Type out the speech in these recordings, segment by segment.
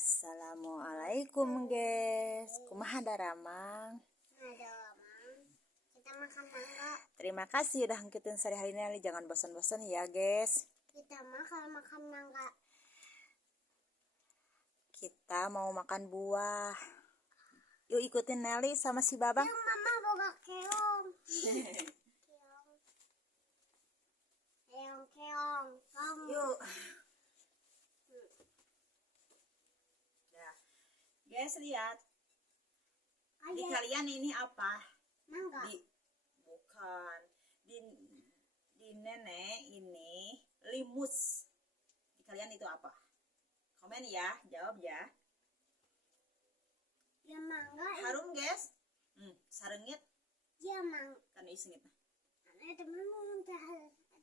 Assalamualaikum guys. Kumaha daramang? Ada Mang. Kita makan mangga. Terima kasih udah ngikutin sehari-hari ini. Jangan bosan-bosan ya guys. Kita makan mangga. Kita mau makan buah. Yuk ikutin Nelly sama si Babang. Yuk mama boga keong. Keong. Kamu. Yuk. Nah, guys lihat. Di kalian ini apa? Mangga. Bukan. Di nenek ini limus. Di kalian itu apa? Komen ya, jawab ya. Ya mangga. Harum guys. Sarengit Ya mang. kan isengit.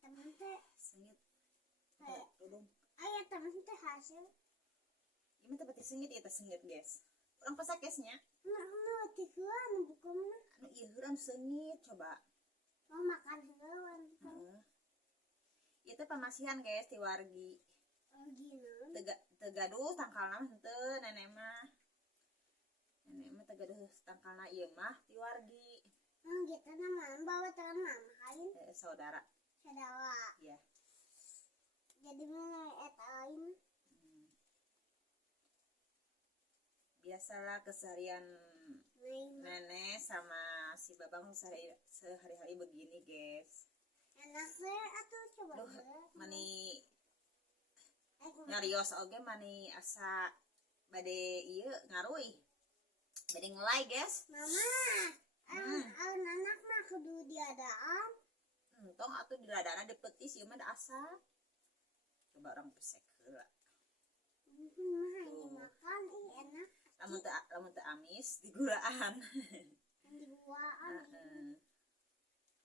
Teman teh. Sengit. Eh. Tudung. Ayah teman teh hasil. Ini tempat sengit itu sengit guys. Orang pasak guysnya. Nah, tikuan bukan. Anu ieuran sengit coba. Mau makan hewan. Itu pamasihan guys di wargi. Oh gini. Tegaduh tangkalna henteu nenek mah. Nenek mah tegaduh tangkalna ieu mah di wargi. Gitu nama bawa teman mama kain. Saudara. Sadawa. Ya. Jadi mulai etain. Biasalah keseharian nenek sama si Babang sehari-hari begini guys. Enak sih atuh coba. Duh, mani nyarios oge mani asa bade ieu ngaruy. Bade ngelai guys. Mama, anak mah kudu diadaan. Tong atuh di ladana dipetis ieu mah da asa. Coba orang pesek heula. Mah makan enak. Lamun teu amis digulaan. Diguaan.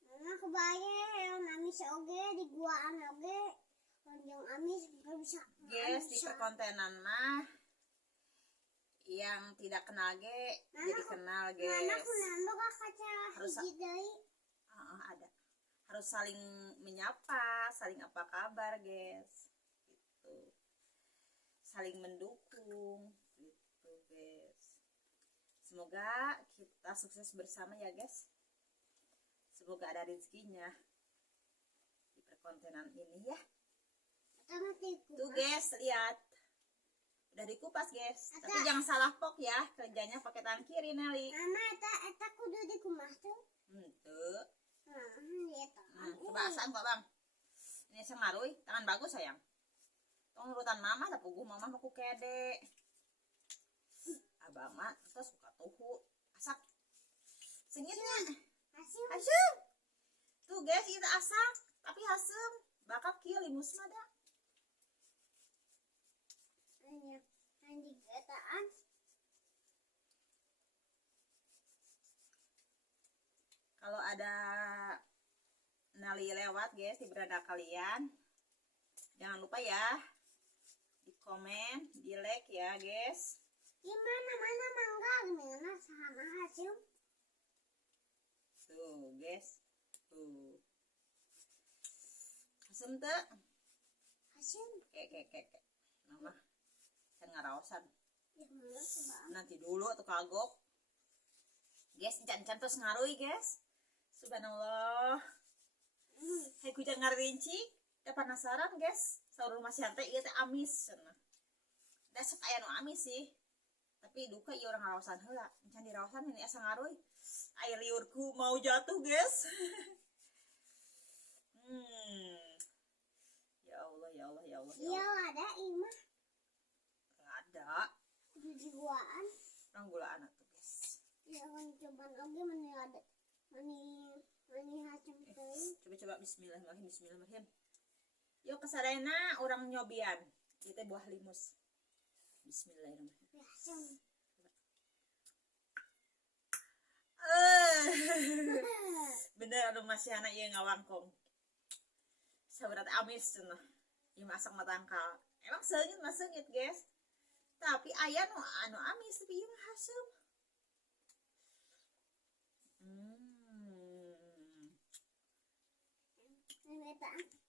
Mama kebayang amis oge diguaan oge. Panjang amis gak bisa. Guys, di perkontenan mah yang tidak kenal ge jadi kenal guys. Anak menambah kaca Harus hiji deui. ada. Harus saling menyapa, saling apa kabar guys. Gitu. Saling mendukung gitu guys. Semoga kita sukses bersama ya guys. Semoga ada rezekinya di perkontenan ini ya. Tuh guys, lihat. Udah dikupas guys. Tapi jangan salah pok ya. Kerjanya pakai tangan kiri Nelly. Mama eta kudu dikumas tuh. Tuh. Lihat. Coba asal Pak Bang. Ini sengaruy, tangan bagus sayang. Tong urutan mama da puguh mama maku kede. Abang mah terus suka tuhu. Asak. Sengitnya. Asem. Tuh guys, itu asak, tapi asem. Bakal kieu limus mah da. Andi gataan. Kalau ada Nali lewat guys di beranda kalian, jangan lupa ya di komen, di like ya guys. Gimana mana mangga gimana sama hasil? Tuh guys, tuh asem teh. Hasil. Kek. Nama kan ngaraosan. Ya mana coba. Nanti dulu tuh kagok. Guys, encan terus ngaruy guys. Subhanallah. Hai kucing ngarinci, da penasaran guys. Saur rumah si teh ieu teh amis cenah. Da sok aya nu amis sih. Tapi duka ieu orang ngaraosan heula. Encan diraosan ini asa ngaruy. Air liurku mau jatuh guys. Ya Allah. Iya ada imah. Ada Kudu diguaan. ranggulaan atuh guys. Ya kan coba oge mani ada. Mani hacem teh. Coba bismillahirrahmanirrahim. Yuk kesadayana orang nyobian. Itu buah limus. Bismillahirrahmanirrahim. Hacem. Bener anu masih anak ieu ngawangkong. Saberat amis cenah. Ieu masak matangkal. Emang seungit guys. Tapi aya anu amis tapi ieu mah hasem.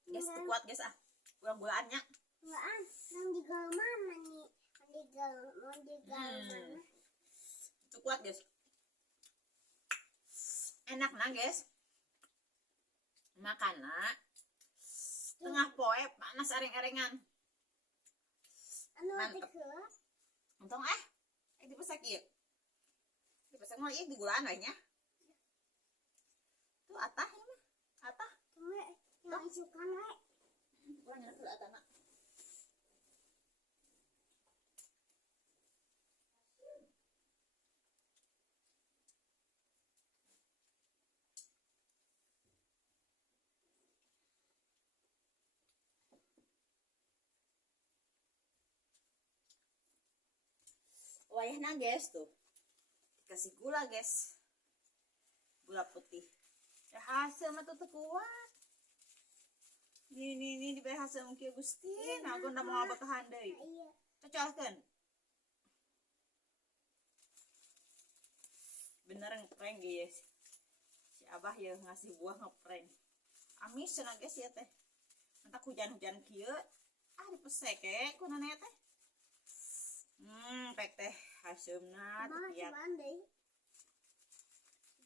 Guys, kuat guys ah. Ulang gulaannya. Guaan nang di galma mani mau digal mana? Itu kuat guys, enak nah guys, makan nak tengah poe panas areng-arengan Anu mantep. ke? Untung dipesak ya, dipesak mau di gulaan lainnya tuh atah ya mah atah Tunggu, yang isukan we. kurang enak dulu atah nak. Wayahna guys tuh dikasih gula guys, gula putih ya hasil mah tuh kuat nih diberi hasil mungkin Gusti nah aku udah mau ngapa kehandai Iya. cocolkan bener ngeprank guys, si abah ya ngasih buah ngeprank amis cenah guys ya teh entak hujan-hujan kieu dipesek kunana teh pek teh hasilna Mama lihat cobaan deh.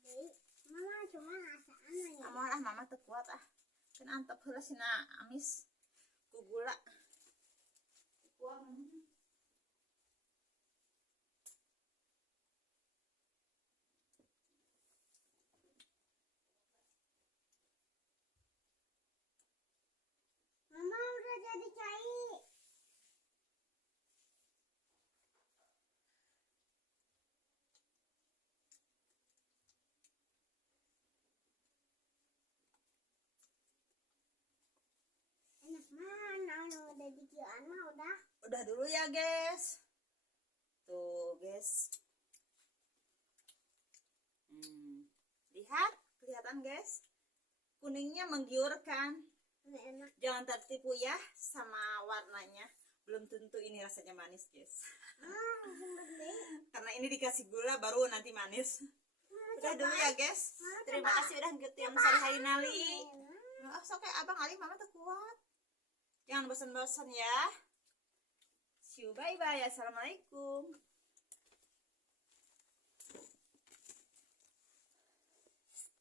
Deh, mama cuma asaan ya. amolah mama teu kuat kan antep heula sina amis ku gula kuat. Mama udah jadi cai. Enak mana udah dikian mah Udah dulu ya guys, tuh guys, lihat kelihatan guys kuningnya menggiurkan, enak. jangan tertipu ya sama warnanya, belum tentu ini rasanya manis guys karena ini dikasih gula baru nanti manis. Udah dulu ya guys, terima kasih udah ngikutin sehari-hari Nali. Sok abang Ali mama tuh kuat, jangan bosan-bosan ya. See you, bye bye, assalamualaikum.